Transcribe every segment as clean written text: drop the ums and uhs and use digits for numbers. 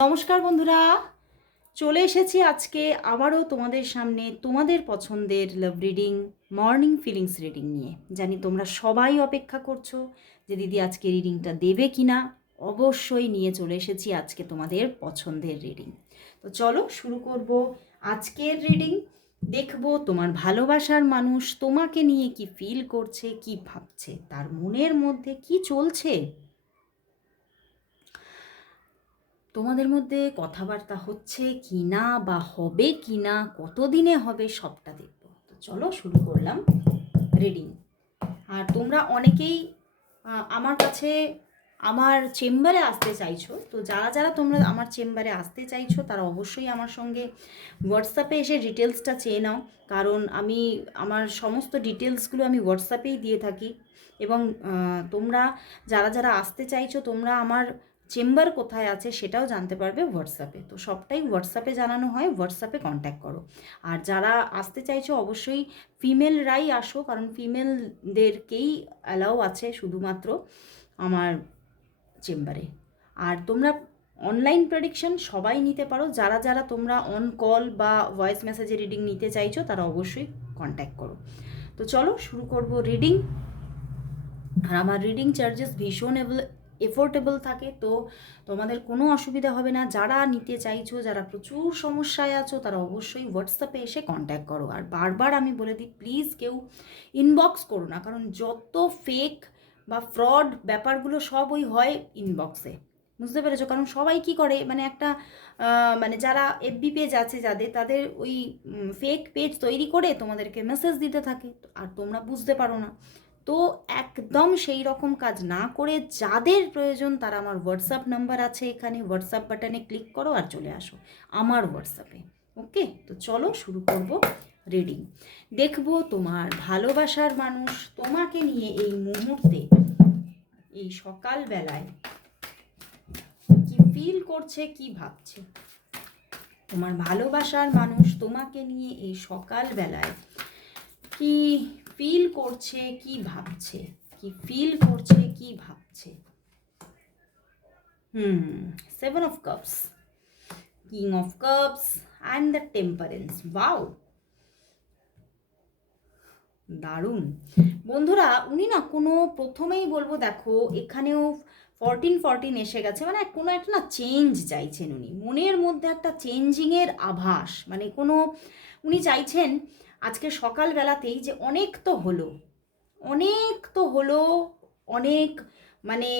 নমস্কার বন্ধুরা, চলে এসেছি আজকে আবারও তোমাদের সামনে তোমাদের পছন্দের love reading morning feelings reading নিয়ে। জানি তোমরা সবাই অপেক্ষা করছো যে দিদি আজকে রিডিংটা দেবে কি না। অবশ্যই নিয়ে চলে এসেছি আজকে তোমাদের পছন্দের রিডিং। তো চলো শুরু করব আজকের রিডিং। দেখবো তোমার ভালোবাসার মানুষ তোমাকে নিয়ে কি ফিল করছে, কি ভাবছে, তার মনের মধ্যে কি চলছে, তোমাদের মধ্যে কথাবার্তা হচ্ছে কি না বা হবে কি না, কতদিনে হবে, সবটা দেখব। তো চলো শুরু করলাম রিডিং। আর তোমরা অনেকেই আমার কাছে আমার চেম্বারে আসতে চাইছো। তো যারা যারা তোমরা আমার চেম্বারে আসতে চাইছো তারা অবশ্যই আমার সঙ্গে হোয়াটসঅ্যাপে এসে ডিটেলসটা চেয়ে নাও, কারণ আমি আমার সমস্ত ডিটেলসগুলো আমি হোয়াটসঅ্যাপেই দিয়ে থাকি। এবং তোমরা যারা যারা আসতে চাইছো তোমরা আমার চেম্বার কোথায় আছে সেটাও জানতে পারবে হোয়াটসঅ্যাপে। তো সবটাই হোয়াটসঅ্যাপে জানানো হয়, হোয়াটসঅ্যাপে কন্ট্যাক্ট করো। আর যারা আসতে চাইছো অবশ্যই ফিমেলরাই আসো, কারণ ফিমেলদেরকেই অ্যালাউ আছে শুধুমাত্র আমার চেম্বারে। আর তোমরা অনলাইন প্রেডিকশন সবাই নিতে পারো, যারা যারা তোমরা অন কল বা ভয়েস মেসেজে রিডিং নিতে চাইছো তারা অবশ্যই কন্ট্যাক্ট করো। তো চলো শুরু করব রিডিং। আর আমার রিডিং চার্জেস ভীষণ এফোর্ডেবল থাকে, তো তোমাদের কোনো অসুবিধা হবে না। যারা নিতে চাইছো, যারা প্রচুর সমস্যায় আছো তারা অবশ্যই হোয়াটসঅ্যাপে এসে কন্ট্যাক্ট করো। আর বারবার আমি বলে দিই, প্লিজ কেউ ইনবক্স করো না, কারণ যত ফেক বা ফ্রড ব্যাপারগুলো সব ওই হয় ইনবক্সে, বুঝতে পেরেছো? কারণ সবাই কি করে, মানে একটা মানে যারা এফবি পেজ আছে যাদের, তাদের ওই ফেক পেজ তৈরি করে তোমাদেরকে মেসেজ দিতে থাকে, আর তোমরা বুঝতে পারো না। তো একদম সেই রকম কাজ না করে যাদের প্রয়োজন তারা আমার হোয়াটসঅ্যাপ নাম্বার আছে এখানে, হোয়াটসঅ্যাপ বাটনে ক্লিক করো আর চলে আসো আমার হোয়াটসঅ্যাপে। ওকে, তো চলো শুরু করব রিডিং। দেখবো তোমার ভালোবাসার মানুষ তোমাকে নিয়ে এই মুহূর্তে, এই সকালবেলায় কি ফিল করছে, কি ভাবছে। তোমার ভালোবাসার মানুষ তোমাকে নিয়ে এই সকালবেলায় কি ফিল করছে, কি ভাবছে, কি ফিল করছে, কি ভাবছে। Seven of cups, king of cups and the temperance. Wow, দারুণ বন্ধুরা। উনি না কোনো, প্রথমেই বলবো দেখো এখানেও 14 এসে গেছে, মানে কোনো একটা না চেঞ্জ চাইছেন উনি, মনের মধ্যে একটা চেঞ্জিংয়ের আভাস, মানে কোনো উনি চাইছেন আজকে সকালবেলাতেই যে অনেক তো হলো, অনেক তো হলো, অনেক মানে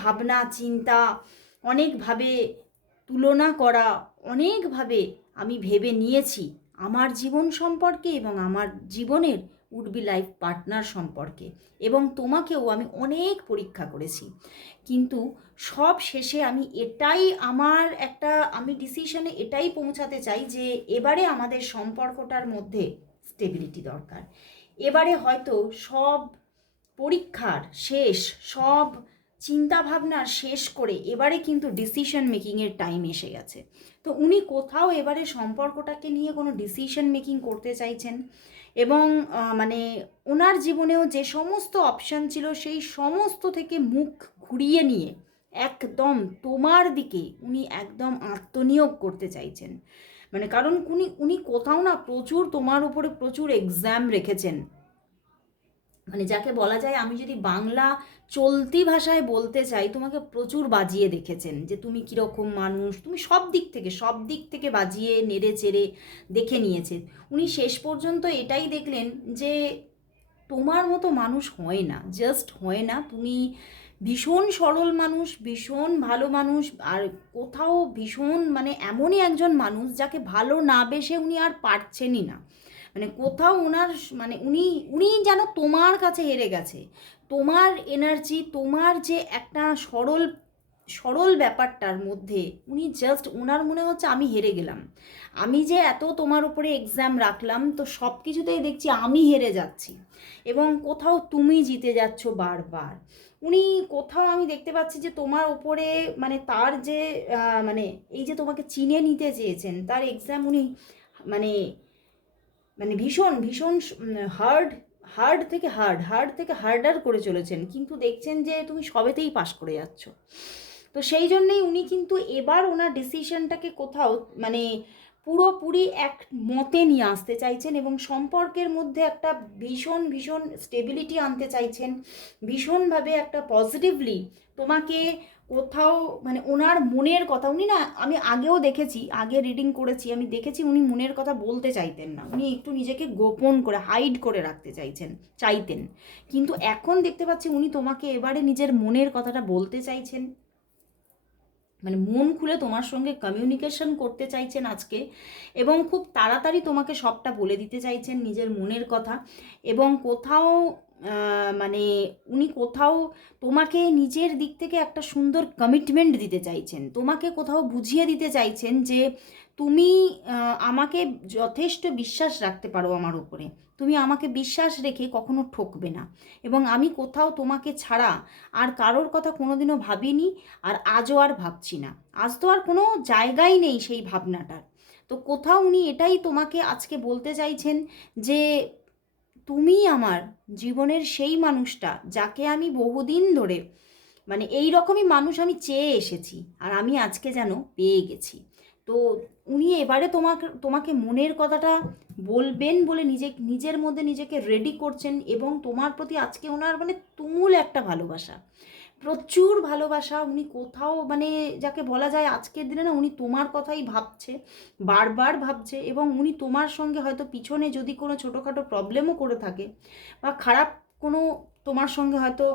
ভাবনা চিন্তা, অনেকভাবে তুলনা করা, অনেকভাবে আমি ভেবে নিয়েছি আমার জীবন সম্পর্কে এবং আমার জীবনের উড বি লাইফ পার্টনার সম্পর্কে, এবং তোমাকেও আমি অনেক পরীক্ষা করেছি, কিন্তু সব শেষে আমি এটাই আমার একটা, আমি ডিসিশনে এটাই পৌঁছাতে চাই যে এবারে আমাদের সম্পর্কটার মধ্যে স্টেবিলিটি দরকার। এবারে হয়তো সব পরীক্ষার শেষ, সব চিন্তাভাবনার শেষ করে এবারে কিন্তু ডিসিশন মেকিংয়ের টাইম এসে গেছে। তো উনি কোথাও এবারে সম্পর্কটাকে নিয়ে কোনো ডিসিশন মেকিং করতে চাইছেন, এবং মানে ওনার জীবনেও যে সমস্ত অপশান ছিল সেই সমস্ত থেকে মুখ ঘুরিয়ে নিয়ে একদম তোমার দিকে উনি একদম আত্মনিয়োগ করতে চাইছেন। মানে কারণ উনি উনি কোথাও না প্রচুর তোমার উপরে প্রচুর এক্সাম রেখেছেন, মানে যাকে বলা যায়, আমি যদি বাংলা চলতি ভাষায় বলতে চাই, তোমাকে প্রচুর বাজিয়ে দেখেছেন যে তুমি কীরকম মানুষ, তুমি সব দিক থেকে বাজিয়ে নেড়ে চেড়ে দেখে নিয়েছে। উনি শেষ পর্যন্ত এটাই দেখলেন যে তোমার মতো মানুষ হয় না, জাস্ট হয় না। তুমি ভীষণ সরল মানুষ, ভীষণ ভালো মানুষ, আর কোথাও ভীষণ মানে এমনই একজন মানুষ যাকে ভালো না বেসে উনি আর পারছেনই না। মানে কোথাও ওনার মানে উনি উনি যেন তোমার কাছে হেরে গেছে। তোমার এনার্জি, তোমার যে একটা সরল সরল ব্যাপারটার মধ্যে উনি জাস্ট, ওনার মনে হচ্ছে আমি হেরে গেলাম, আমি যে এত তোমার উপরে এক্সাম রাখলাম, তো সব কিছুতেই দেখছি আমি হেরে যাচ্ছি এবং কোথাও তুমি জিতে যাচ্ছ বারবার। উনি কোথাও, আমি দেখতে পাচ্ছি যে তোমার ওপরে মানে তার যে মানে এই যে তোমাকে চিনে নিতে চেয়েছেন তার এক্সাম উনি মানে মানে ভীষণ ভীষণ হার্ড, হার্ড থেকে হার্ডার করে চলেছেন, কিন্তু দেখছেন যে তুমি সবেতেই পাশ করে যাচ্ছ। তো সেই জন্যেই উনি কিন্তু এবার ওনার ডিসিশনটাকে কোথাও মানে পুরোপুরি এক মতে নিয়ে আসতে চাইছেন এবং সম্পর্কের মধ্যে একটা ভীষণ ভীষণ স্টেবিলিটি আনতে চাইছেন, ভীষণভাবে একটা পজিটিভলি তোমাকে কোথাও মানে ওনার মনের কথা, উনি না আমি আগেও দেখেছি, আগে রিডিং করেছি, আমি দেখেছি উনি মনের কথা বলতে চাইতেন না, উনি একটু নিজেকে গোপন করে হাইড করে রাখতে চাইতেন, কিন্তু এখন দেখতে পাচ্ছি উনি তোমাকে এবারে নিজের মনের কথাটা বলতে চাইছেন, মানে মন খুলে তোমার সঙ্গে কমিউনিকেশন করতে চাইছেন আজকে, এবং খুব তাড়াতাড়ি তোমাকে সবটা বলে দিতে চাইছেন নিজের মনের কথা। এবং কোথাও মানে উনি কোথাও তোমাকে নিজের দিক থেকে একটা সুন্দর কমিটমেন্ট দিতে চাইছেন, তোমাকে কোথাও বুঝিয়ে দিতে চাইছেন যে তুমি আমাকে যথেষ্ট বিশ্বাস রাখতে পারো আমার উপরে, তুমি আমাকে বিশ্বাস রেখে কখনো ঠকবে না, এবং আমি কোথাও তোমাকে ছাড়া আর কারোর কথা কোনোদিনও ভাবিনি, আর আজও আর ভাবছি না, আজ তো আর কোনো জায়গাই নেই সেই ভাবনাটার। তো কোথাও উনি এটাই তোমাকে আজকে বলতে চাইছেন যে তুমি আমার জীবনের সেই মানুষটা যাকে আমি বহুদিন ধরে মানে এই রকমই মানুষ আমি চেয়ে এসেছি, আর আমি আজকে যেন পেয়ে গেছি। তো উনি এবারে তোমাকে মনের কথাটা বলবেন বলে নিজের মধ্যে নিজেকে রেডি করছেন, এবং তোমার প্রতি আজকে ওনার মানে তুমুল একটা ভালোবাসা, প্রচুর ভালোবাসা। উনি কোথাও মানে যাকে বলা যায় আজকের দিনে না উনি তোমার কথাই ভাবছে, বারবার ভাবছে, এবং উনি তোমার সঙ্গে হয়তো পিছনে যদি কোনো ছোটোখাটো প্রবলেমও করে থাকে বা খারাপ কোনো তোমার সঙ্গে হয়তো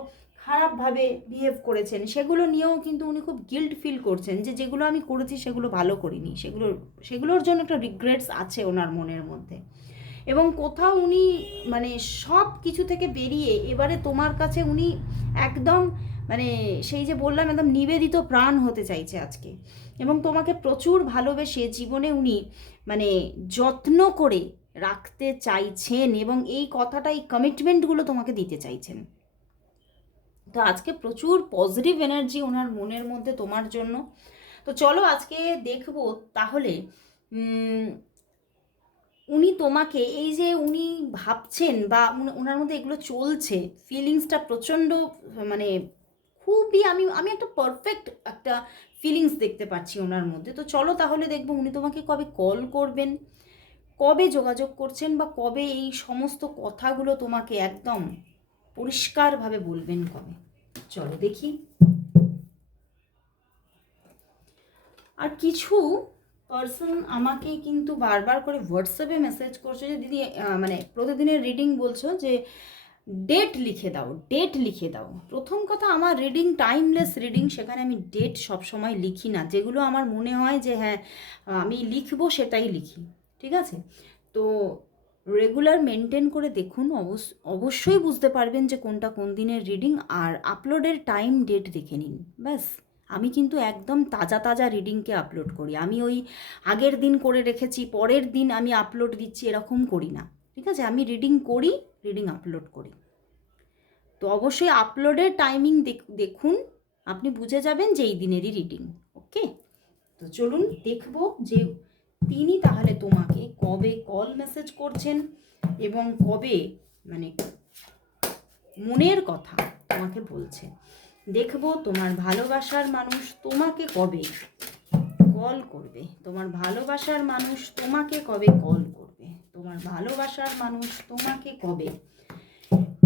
খারাপভাবে বিহেভ করেছেন, সেগুলো নিয়েও কিন্তু উনি খুব গিল্ট ফিল করছেন যে যেগুলো আমি করেছি সেগুলো ভালো করিনি, সেগুলোর জন্য একটা রিগ্রেটস আছে ওনার মনের মধ্যে। এবং কোথাও উনি মানে সব কিছু থেকে বেরিয়ে এবারে তোমার কাছে উনি একদম মানে সেই যে বললাম একদম নিবেদিত প্রাণ হতে চাইছে আজকে, এবং তোমাকে প্রচুর ভালোবেসে জীবনে উনি মানে যত্ন করে রাখতে চাইছেন, এবং এই কথাটা এই কমিটমেন্টগুলো তোমাকে দিতে চাইছেন। তো আজকে প্রচুর পজিটিভ এনার্জি ওনার মনের মধ্যে তোমার জন্য। তো চলো আজকে দেখবো তাহলে উনি তোমাকে এই যে উনি ভাবছেন বা ওনার মধ্যে এগুলো চলছে, ফিলিংসটা প্রচণ্ড মানে খুবই আমি আমি একটা পারফেক্ট একটা ফিলিংস দেখতে পাচ্ছি ওনার মধ্যে। তো চলো তাহলে দেখবো উনি তোমাকে কবে কল করবেন, কবে যোগাযোগ করছেন, বা কবে এই সমস্ত কথাগুলো তোমাকে একদম পরিষ্কারভাবে বলবেন কবে। চলো দেখি। আর কিছু পার্সন আমাকে কিন্তু বারবার করে হোয়াটসঅ্যাপে মেসেজ করছে যে দিদি মানে প্রতিদিনের রিডিং বলছো যে ডেট লিখে দাও, ডেট লিখে দাও। প্রথম কথা, আমার রিডিং টাইমলেস রিডিং, সেখানে আমি ডেট সবসময় লিখি না, যেগুলো আমার মনে হয় যে হ্যাঁ আমি লিখবো সেটাই লিখি, ঠিক আছে? তো রেগুলার মেনটেন করে দেখুন, অবশ্যই বুঝতে পারবেন যে কোনটা কোন দিনের রিডিং, আর আপলোডের টাইম ডেট দেখে নিন, ব্যাস। আমি কিন্তু একদম তাজা তাজা রিডিংকে আপলোড করি, আমি ওই আগের দিন করে রেখেছি পরের দিন আমি আপলোড দিচ্ছি এরকম করি না, ঠিক আছে? আমি রিডিং করি, রিডিং আপলোড করি। তো অবশ্যই আপলোডের টাইমিং দেখুন, আপনি বুঝে যাবেন যে এই দিনেরই রিডিং। ওকে, তো চলুন দেখবো যে তিনি তাহলে তোমাকে কবে কল মেসেজ করছেন এবং কবে মানে মনের কথা তোমাকে বলছে। দেখবো তোমার ভালোবাসার মানুষ তোমাকে কবে কল করবে, তোমার ভালোবাসার মানুষ তোমাকে কবে কল করবে, তোমার ভালোবাসার মানুষ তোমাকে কবে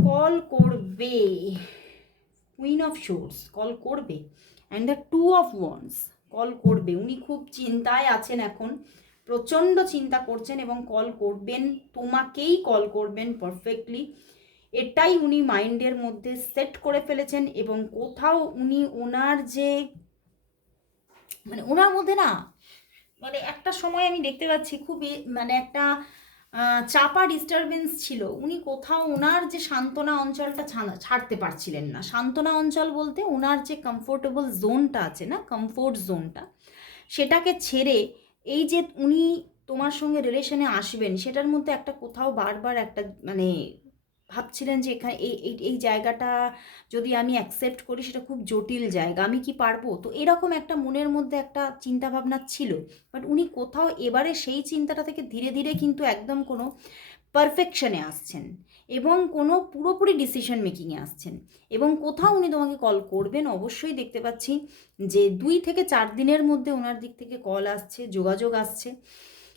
কল করবে। কুইন অফ শোর্স কল করবে, and the 2 of wands call করবে। উনি খুব চিন্তায় আছেন এখন, প্রচণ্ড চিন্তা করছেন, এবং কল করবেন, তোমাকেই কল করবেন পারফেক্টলি, এটাই উনি মাইন্ডের মধ্যে সেট করে ফেলেছেন। এবং কোথাও উনি ওনার যে মানে ওনার মধ্যে না মানে একটা সময় আমি দেখতে পাচ্ছি খুবই মানে একটা চাপা ডিস্টারবেন্স ছিল, উনি কোথাও ওনার যে সান্ত্বনা অঞ্চলটা ছাড়তে পারছিলেন না। সান্ত্বনা অঞ্চল বলতে ওনার যে কমফোর্টেবল জোনটা আছে না, কমফোর্ট জোনটা, সেটাকে ছেড়ে এই যে উনি তোমার সঙ্গে রিলেশনে আসবেন সেটার মধ্যে একটা কোথাও বারবার একটা মানে ভাবছিলেন যে এখানে এই জায়গাটা যদি আমি অ্যাকসেপ্ট করি সেটা খুব জটিল জায়গা, আমি কি পারবো? তো এরকম একটা মনের মধ্যে একটা চিন্তাভাবনা ছিল, বাট উনি কোথাও এবারে সেই চিন্তাটা থেকে ধীরে ধীরে কিন্তু একদম কোনো পারফেকশনে আসছেন এবং কোনো পুরোপুরি ডিসিশন মেকিংয়ে আসছেন, এবং কোথাও উনি তোমাকে কল করবেন অবশ্যই দেখতে পাচ্ছি যে 2 থেকে 4 দিনের মধ্যে ওনার দিক থেকে কল আসছে, যোগাযোগ আসছে।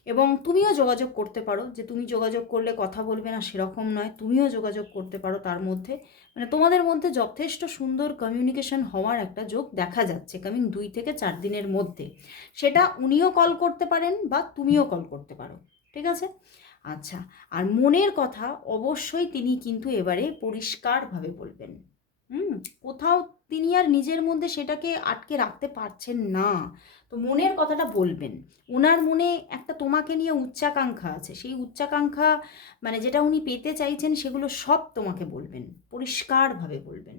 এবং তুমিও যোগাযোগ করতে পারো, যে তুমি যোগাযোগ করলে কথা বলবে না সেরকম নয়, তুমিও যোগাযোগ করতে পারো তার মধ্যে। মানে তোমাদের মধ্যে যথেষ্ট সুন্দর কমিউনিকেশন হওয়ার একটা যোগ দেখা যাচ্ছে কামিং 2 থেকে 4 দিনের মধ্যে। সেটা উনিও কল করতে পারেন বা তুমিও কল করতে পারো, ঠিক আছে? আচ্ছা, আর মনের কথা অবশ্যই তিনি কিন্তু এবারে পরিষ্কারভাবে বলবেন। কোথাও তিনি আর নিজের মধ্যে সেটাকে আটকে রাখতে পারছেন না, তো মনের কথাটা বলবেন। ওনার মনে একটা তোমাকে নিয়ে উচ্চাকাঙ্ক্ষা আছে, সেই উচ্চাকাঙ্ক্ষা মানে যেটা উনি পেতে চাইছেন সেগুলো সব তোমাকে বলবেন, পরিষ্কারভাবে বলবেন।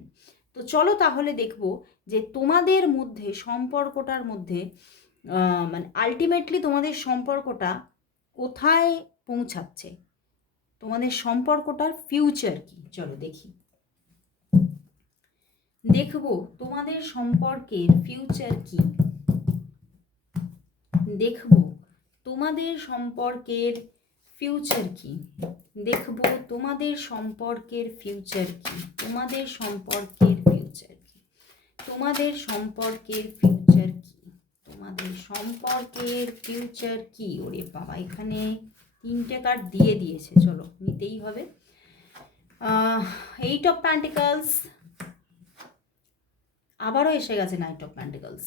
তো চলো তাহলে দেখব যে তোমাদের মধ্যে সম্পর্কটার মধ্যে মানে আলটিমেটলি তোমাদের সম্পর্কটা কোথায় পৌঁছাচ্ছে, তোমাদের সম্পর্কটার ফিউচার কি। চলো দেখি, দেখবো তোমাদের সম্পর্কের ফিউচার কি, দেখবো তোমাদের সম্পর্কের ফিউচার কি, দেখবো তোমাদের সম্পর্কের ফিউচার কি, তোমাদের সম্পর্কের ফিউচার কি, তোমাদের সম্পর্কের ফিউচার কি, তোমাদের সম্পর্কের ফিউচার কি। ওরে বাবা, এখানে 3টে কার্ড দিয়ে দিয়েছে, চলো নিতেই হবে। 8 অফ প্যান্টিকলস, আবারও এসে গেছে 9 of pentacles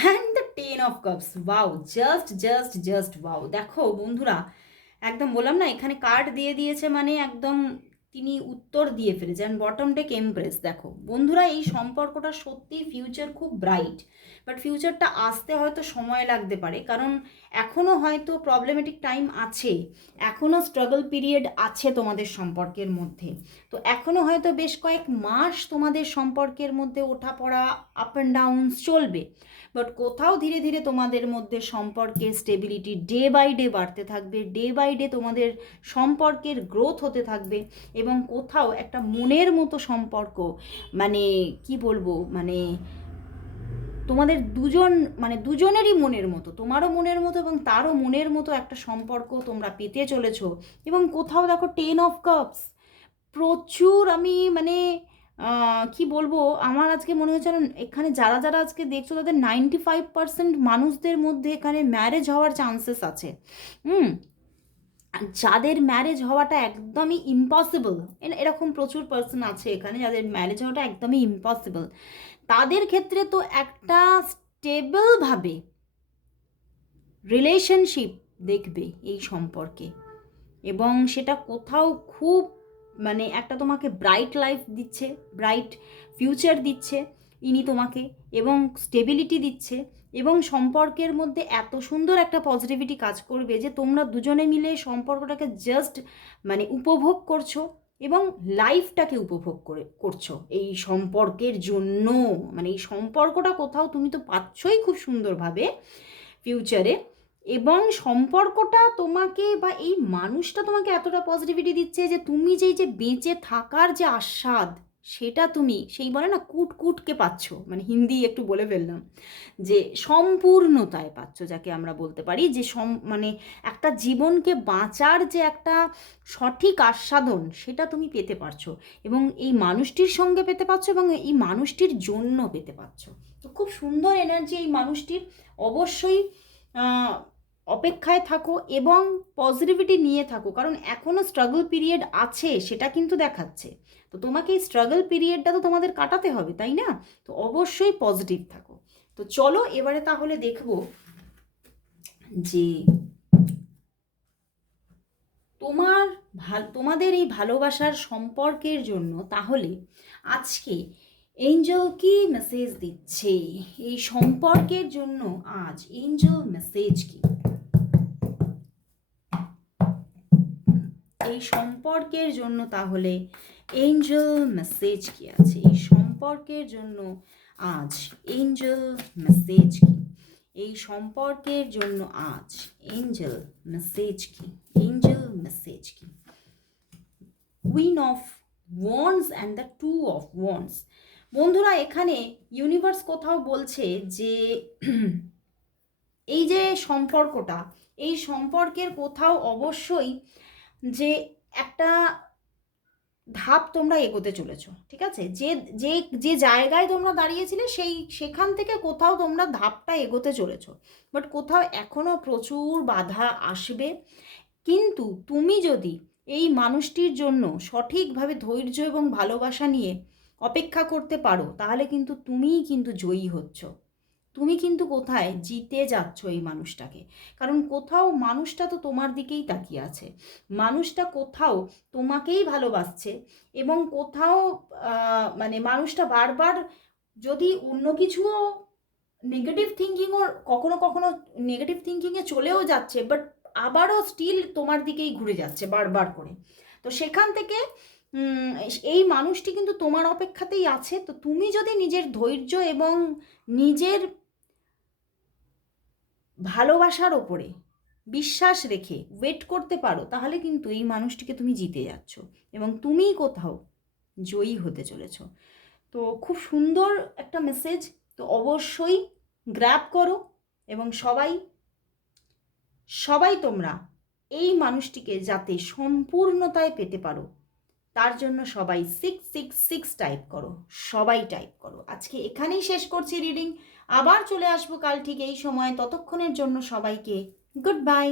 and the 10 of cups. Wow, just wow. দেখো বন্ধুরা, একদম বললাম না, এখানে কার্ড দিয়ে দিয়েছে মানে একদম তিনি উত্তর দিয়ে ফেলেছেন। Bottom day empress. দেখো বন্ধুরা, এই সম্পর্কটা সত্যি ফিউচার খুব ব্রাইট, বাট ফিউচারটা আসতে হয়তো সময় লাগতে পারে, কারণ এখনও হয়তো প্রবলেমেটিক টাইম আছে, এখনও স্ট্রাগল পিরিয়ড আছে তোমাদের সম্পর্কের মধ্যে। তো এখনও হয়তো বেশ কয়েক মাস তোমাদের সম্পর্কের মধ্যে ওঠা পড়া, আপ অ্যান্ড ডাউনস চলবে, বাট কোথাও ধীরে ধীরে তোমাদের মধ্যে সম্পর্কের স্টেবিলিটি ডে বাই ডে বাড়তে থাকবে, ডে বাই ডে তোমাদের সম্পর্কের গ্রোথ হতে থাকবে, এবং কোথাও একটা মনের মতো সম্পর্ক, মানে কি বলবো, মানে তোমাদের দুজনেরই মনের মতো, তোমারও মনের মতো এবং তারও মনের মতো একটা সম্পর্ক তোমরা পেতে চলেছো। এবং কোথাও দেখো 10 অফ কাপস, প্রচুর আমি মানে কি বলবো, আমার আজকে মনে হচ্ছে এখানে যারা যারা আজকে দেখছো তাদের 95% মানুষদের মধ্যে এখানে ম্যারেজ হওয়ার চান্সেস আছে। যাদের ম্যারেজ হওয়াটা একদমই ইম্পসিবল, এরকম প্রচুর পার্সন আছে এখানে যাদের ম্যারেজ হওয়াটা একদমই ইম্পসিবল, তাদের ক্ষেত্রে তো একটা স্টেবলভাবে রিলেশনশিপ দেখবে এই সম্পর্কে, এবং সেটা কোথাও খুব মানে একটা তোমাকে ব্রাইট লাইফ দিচ্ছে, ব্রাইট ফিউচার দিচ্ছে ইনি তোমাকে, এবং স্টেবিলিটি দিচ্ছে, এবং সম্পর্কের মধ্যে এত সুন্দর একটা পজিটিভিটি কাজ করবে যে তোমরা দুজনে মিলে সম্পর্কটাকে জাস্ট মানে উপভোগ করছো, এবং লাইফটাকে উপভোগ করছো এই সম্পর্কের জন্য। মানে এই সম্পর্কটা কোথাও তুমি তো পাচ্ছই খুব সুন্দরভাবে ফিউচারে, এবং সম্পর্কটা তোমাকে বা এই মানুষটা তোমাকে এতটা পজিটিভিটি দিচ্ছে যে তুমি যে বেঁচে থাকার যে আস্বাদ, সেটা তুমি সেই বলে না কুটকুটকে পাচ্ছ, মানে হিন্দি একটু বলে ফেললাম, যে সম্পূর্ণতায় পাচ্ছ, যাকে আমরা বলতে পারি যে মানে একটা জীবনকে বাঁচার যে একটা সঠিক আস্বাদন সেটা তুমি পেতে পারছো, এবং এই মানুষটির সঙ্গে পেতে পারছো, এবং এই মানুষটির জন্য পেতে পারছো। তো খুব সুন্দর এনার্জি এই মানুষটির। অবশ্যই অপেক্ষায় থাকো এবং পজিটিভিটি নিয়ে থাকো, কারণ এখনও স্ট্রাগল পিরিয়ড আছে সেটা কিন্তু দেখাচ্ছে। তো তোমাকে এই স্ট্রাগল পিরিয়ডটা তো তোমাদের কাটাতে হবে, তাই না? তো অবশ্যই পজিটিভ থাকো। তো চলো এবারে তাহলে দেখবো যে তোমাদের এই ভালোবাসার সম্পর্কের জন্য তাহলে আজকে এঞ্জেল কি মেসেজ দিচ্ছে এই সম্পর্কের জন্য। আজ এঞ্জেল মেসেজ কি এই সম্পর্কের জন্য, তাহলে এঞ্জেল মেসেজ কি আছে এই সম্পর্কের জন্য আজ, এঞ্জেল মেসেজ কি এই সম্পর্কের জন্য আজ, এঞ্জেল মেসেজ কি, এঞ্জেল মেসেজ কি। Queen of wands and the 2 of wands. বন্ধুরা, এখানে ইউনিভার্স কোথাও বলছে যে এই যে সম্পর্কটা, এই সম্পর্কের কোথাও অবশ্যই যে একটা ধাপ তোমরা এগোতে চলেছো, ঠিক আছে? যে যে যে জায়গায় তোমরা দাঁড়িয়েছিলে সেখান থেকে কোথাও তোমরা ধাপটা এগোতে চলেছো, বাট কোথাও এখনও প্রচুর বাধা আসবে। কিন্তু তুমি যদি এই মানুষটির জন্য সঠিকভাবে ধৈর্য এবং ভালোবাসা নিয়ে অপেক্ষা করতে পারো, তাহলে কিন্তু তুমিই কিন্তু জয়ী হচ্ছ। তুমি কিন্তু কোথায় জিতে যাচ্ছ এই মানুষটাকে। কারণ কোথাও মানুষটা তো তোমার দিকেই তাকিয়ে আছে, মানুষটা কোথাও তোমাকেই ভালোবাসছে, এবং কোথাও মানে মানুষটা বারবার, যদি অন্য কিছুও নেগেটিভ থিঙ্কিংও কখনো কখনো নেগেটিভ থিঙ্কিংয়ে চলেও যাচ্ছে, বাট আবারও স্টিল তোমার দিকেই ঘুরে যাচ্ছে বারবার করে। তো সেখান থেকে এই মানুষটি কিন্তু তোমার অপেক্ষাতেই আছে। তো তুমি যদি নিজের ধৈর্য এবং নিজের ভালোবাসার ওপরে বিশ্বাস রেখে ওয়েট করতে পারো, তাহলে কিন্তু এই মানুষটিকে তুমি জিতে যাচ্ছ এবং তুমিই কোথাও জয়ী হতে চলেছ। তো খুব সুন্দর একটা মেসেজ। তো অবশ্যই গ্র্যাব করো এবং সবাই সবাই তোমরা এই মানুষটিকে যাতে সম্পূর্ণতায় পেতে পারো, তার জন্য সবাই 666 টাইপ করো, সবাই টাইপ করো। আজকে এখানেই শেষ করছি রিডিং। আবার চলে আসবো কাল ঠিক এই সময়। ততক্ষণের জন্য সবাইকে গুড বাই।